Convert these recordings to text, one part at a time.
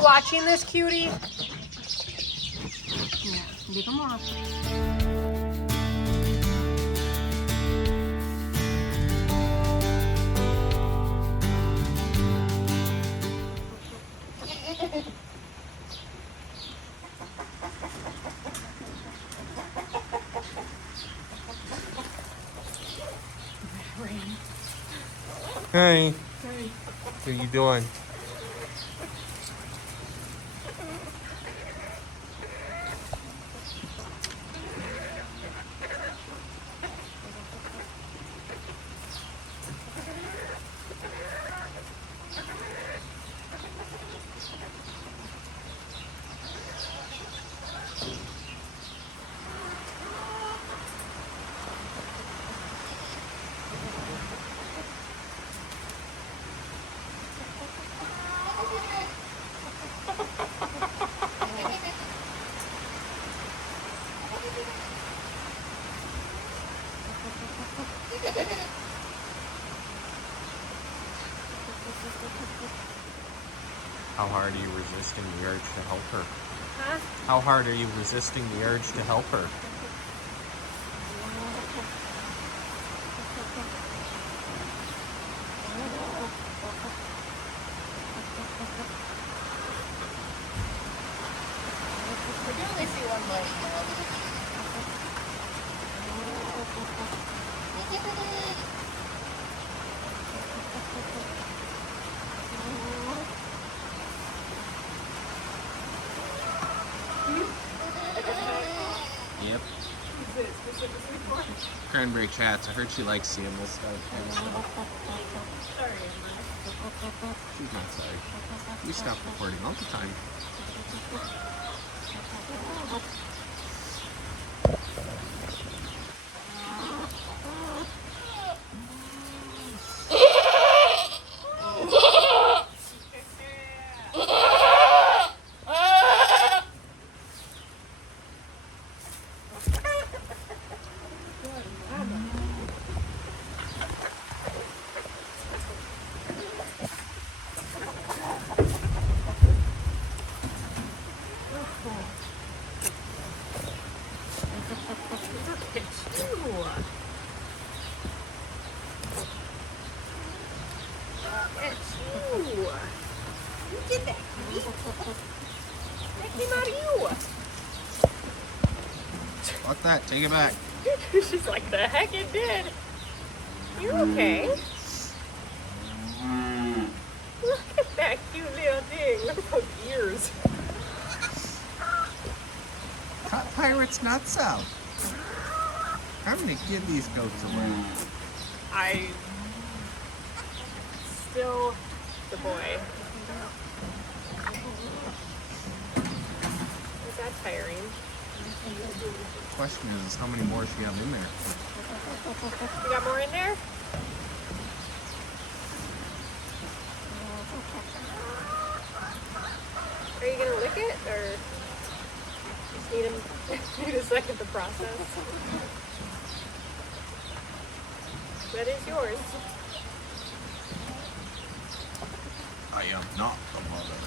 you watching this, cutie? Yeah, leave him off. Hey. Hey. What are you doing? How hard are you resisting the urge to help her? Huh? How hard are you resisting the urge to help her? I do only see one light now. Yep. Cranberry chats. I heard she likes seeing this stuff. Sorry, She's not sorry. We stop recording all the time. Fuck that. Take it back. She's like, the heck it did. You okay? Look at that cute little thing. Look at those ears. Cut pirates nuts out. I'm gonna give these goats away. I still the boy. Is that tiring? The question is how many more she have in there? You got more in there? Are you gonna lick it or just need him need a second to process? That is yours. I am not the mother.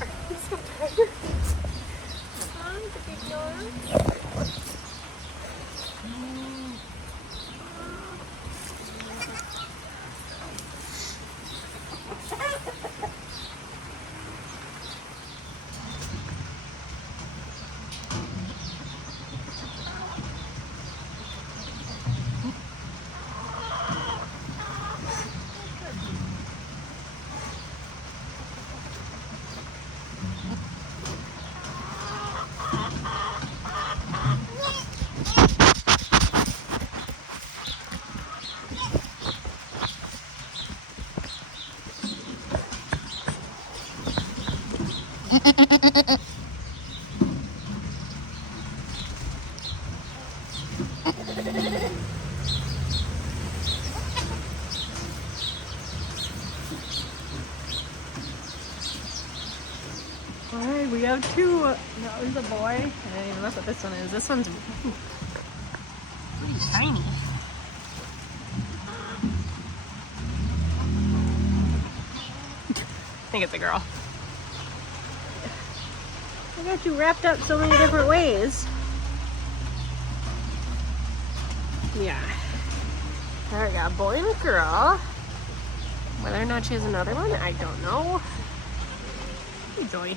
Are you so tired? Huh? The big dog? Alright, we have two. No, one's a boy. I didn't even look what this one is. This one's pretty tiny. I think it's a girl. I got you wrapped up so many different ways. Yeah. There we go, a boy and a girl. Whether or not she has another one, I don't know. Hey, Joey.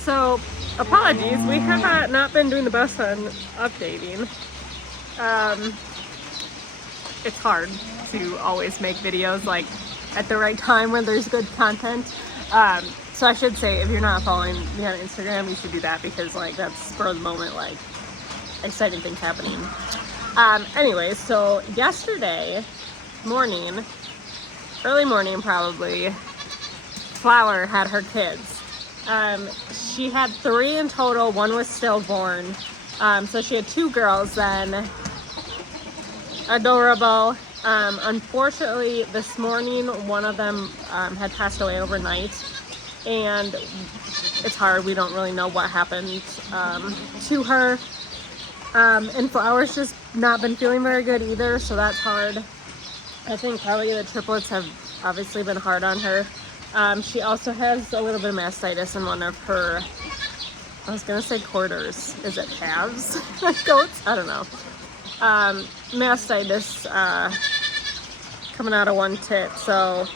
So, apologies, we have not been doing the best on updating. It's hard to always make videos like at the right time when there's good content. So I should say, if you're not following me on Instagram, you should do that because like that's spur of the moment, like exciting things happening. Anyways, so yesterday morning, early morning probably, Flower had her kids. She had 3 in total, one was stillborn. So she had 2 girls then. Adorable. Unfortunately, this morning, one of them had passed away overnight. And it's hard, we don't really know what happened to her. And Flower's just not been feeling very good either, so that's hard. I think probably the triplets have obviously been hard on her. She also has a little bit of mastitis in one of her, I was gonna say quarters. Is it calves? Like goats? I don't know. Mastitis coming out of one tit. So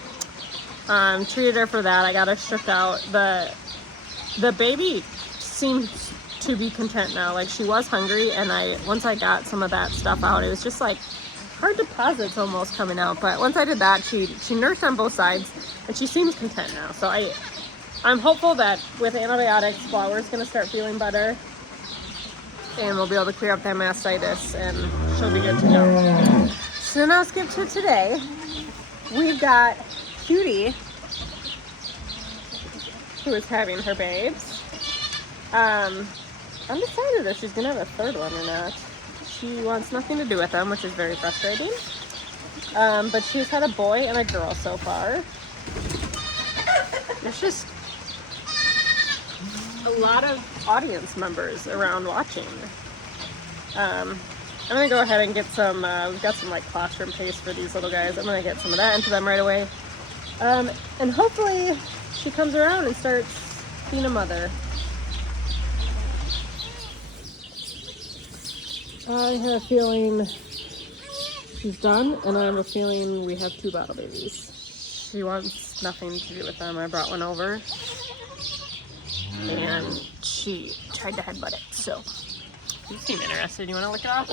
treated her for that. I got her stripped out. The baby seems to be content now. Like she was hungry, and once I got some of that stuff out, it was just like hard deposits almost coming out. But once I did that, she nursed on both sides. And she seems content now, so I'm hopeful that with antibiotics, Flower's gonna start feeling better, and we'll be able to clear up that mastitis, and she'll be good to go. So now skip to today. We've got Cutie, who is having her babes. I'm decided if she's gonna have a third one or not. She wants nothing to do with them, which is very frustrating. But she's had a boy and a girl so far. There's just a lot of audience members around watching. I'm gonna go ahead and get some, we've got some like classroom paste for these little guys. I'm gonna get some of that into them right away. And hopefully she comes around and starts being a mother. I have a feeling she's done, and I have a feeling we have 2 bottle babies. She wants nothing to do with them. I brought one over, and she tried to headbutt it, so you seem interested. You want to lick it off?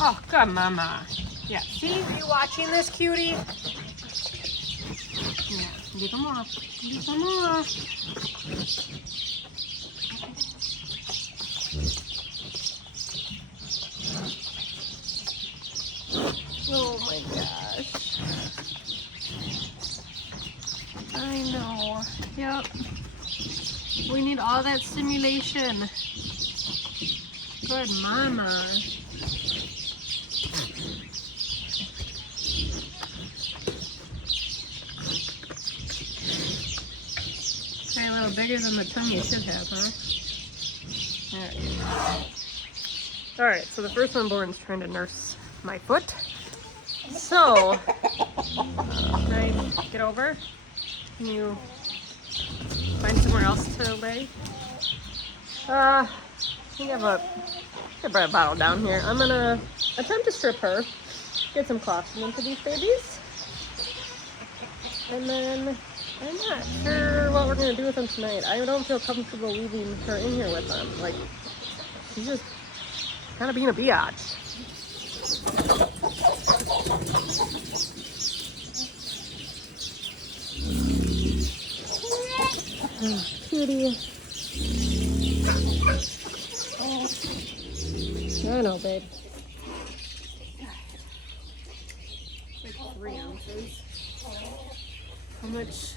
Oh, good mama. Yeah, see? Are you watching this, Cutie? Yeah, lick them off. Lick them off. Oh my gosh. I know. Yep. We need all that stimulation. Good mama. Okay, a little bigger than the tongue you should have, huh? Alright, so the first unborn's trying to nurse my foot. So, can I get over? Can you find somewhere else to lay? I think I have a bottle down here. I'm gonna attempt to strip her, get some colostrum into these babies, and then I'm not sure what we're gonna do with them tonight. I don't feel comfortable leaving her in here with them. Like, she's just kind of being a biatch. Oh, cutie. I know, babe. 3 ounces. How much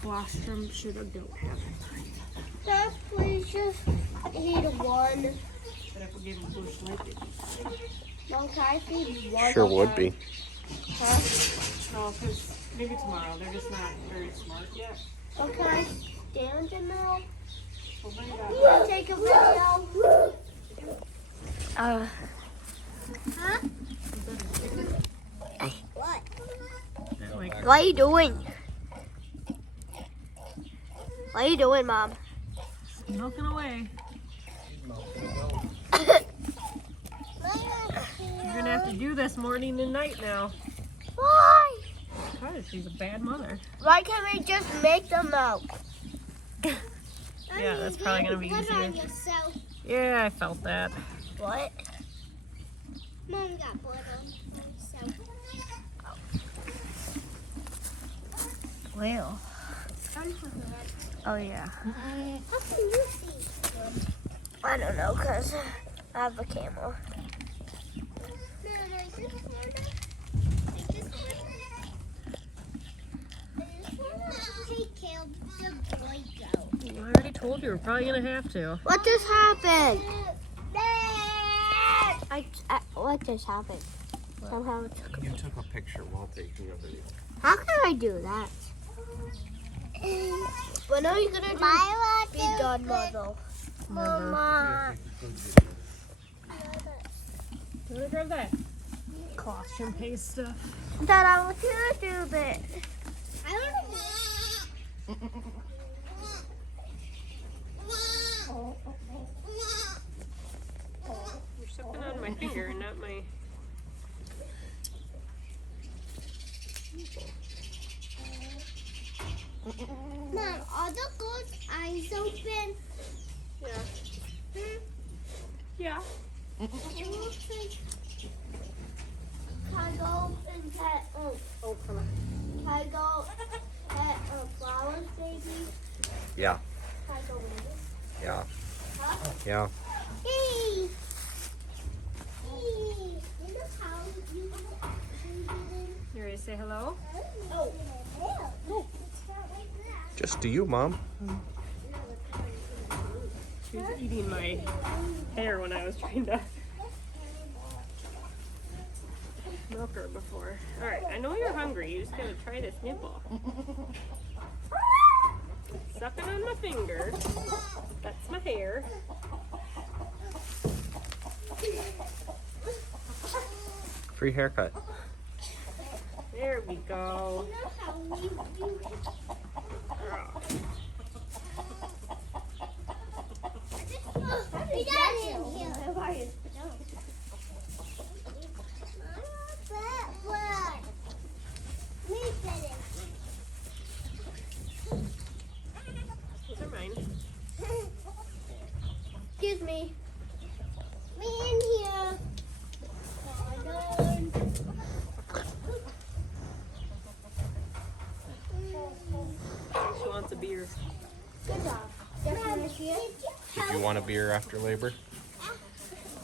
colostrum should a goat have? Dad, please just eat one. But if we gave them bush light, it'd be fine. Mom, can I feed one? Sure would be. Huh? No, because maybe tomorrow. They're just not very smart yet. Oh, can I stand in now? We'll bring it Can up. you take a video? Huh? What? Like, What are you doing? What are you doing, Mom? milking away. You're gonna have to do this morning and night now. Why? Because she's a bad mother. Why can't we just make them milk? Yeah, that's probably gonna be easier. yourself. Yeah, I felt that. What? Mom got blood on yourself. Well. Oh yeah. How can you see? I don't know, cause I have a camera. I already told you we're probably gonna have to. What just happened? What just happened? Somehow it took. You took a picture while taking a video. How can I do that? When are you gonna be done, Mother? Mama. You wanna grab that colostrum paste stuff? Dad, I want you to do this. I don't know. You're sucking on my finger and not my. Mom, are the goat's eyes open? Yeah. Yeah. Can I go and pet, Oh, come on. can I go pet flowers, baby? Yeah. Can I go with it? Yeah. Huh? Yeah. Hey! Hey! In the house, you You ready to say hello? Oh. No. It's not like that. Just to you, Mom. She was eating my hair when I was trying to milk her before. Alright, I know you're hungry. You just gotta try this nipple. Sucking on my finger. That's my hair. Free haircut. There we go. You know how we do it. Hey, Daddy, in here. How are you? Those are mine. Excuse me. Me in here. She wants a beer. Good job. Mom, did Did you want a beer after labor?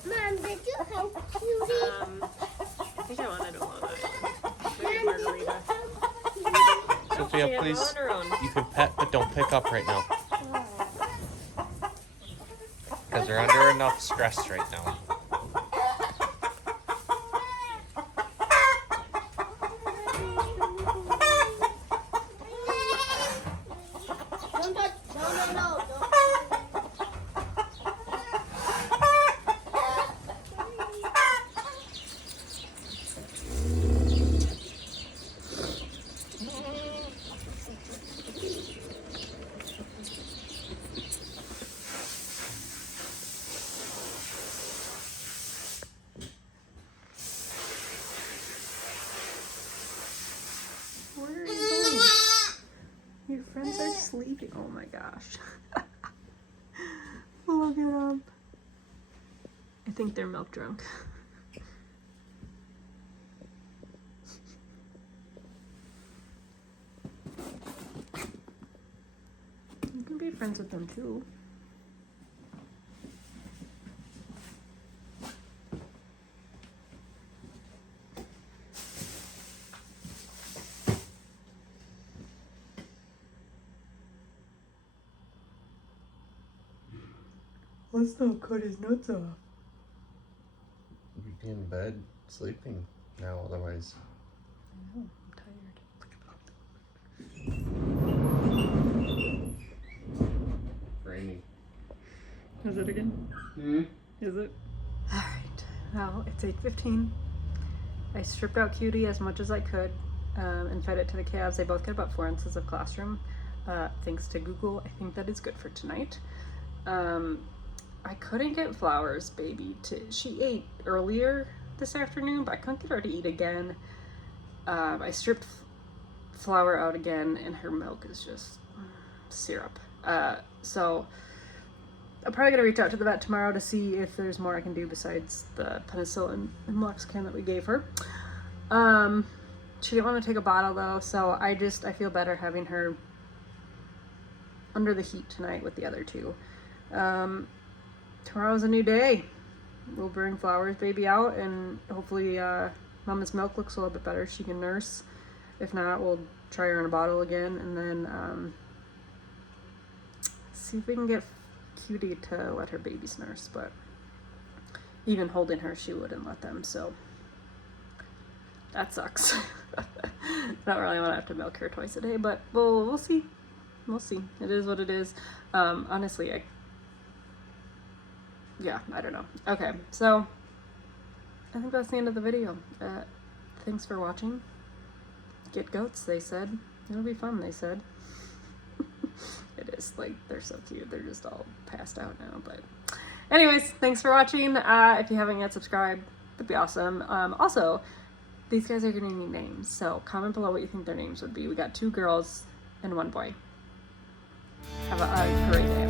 Mom, did you help Cutie? I think I wanted a maybe a margarita. Sophia, She had please. one on her own. You can pet, but don't pick up right now. Because they're under enough stress right now. Don't touch. No. Don't. Where are you going? Your friends are sleeping. Oh my gosh. Look at them. I think they're milk drunk. You can be friends with them too. Let's not cut his nuts off. We'd be in bed sleeping now, otherwise. I know, I'm tired. Raining. Is it again? Hmm? Is it? Alright, well, it's 8:15. I stripped out Cutie as much as I could and fed it to the calves. They both get about 4 ounces of colostrum. Thanks to Google, I think that is good for tonight. I couldn't get Flower's baby to... She ate earlier this afternoon, but I couldn't get her to eat again. I stripped Flower out again, and her milk is just syrup. So I'm probably gonna reach out to the vet tomorrow to see if there's more I can do besides the penicillin and Meloxicam that we gave her. She didn't want to take a bottle though, so I feel better having her under the heat tonight with the other two. Tomorrow's a new day. We'll bring Flower's baby out, and hopefully Mama's milk looks a little bit better. She can nurse. If not, we'll try her in a bottle again, and then see if we can get Cutie to let her babies nurse. But even holding her, she wouldn't let them, so that sucks. I don't really want to have to milk her twice a day, but we'll see. We'll see. It is what it is. Honestly, I don't know. Okay, so I think that's the end of the video. Thanks for watching. Get goats, they said. It'll be fun, they said. It is, like, they're so cute. They're just all passed out now, but anyways, thanks for watching. If you haven't yet subscribed, that'd be awesome. Also, these guys are gonna need names, so comment below what you think their names would be. We got 2 girls and 1 boy. Have a great day.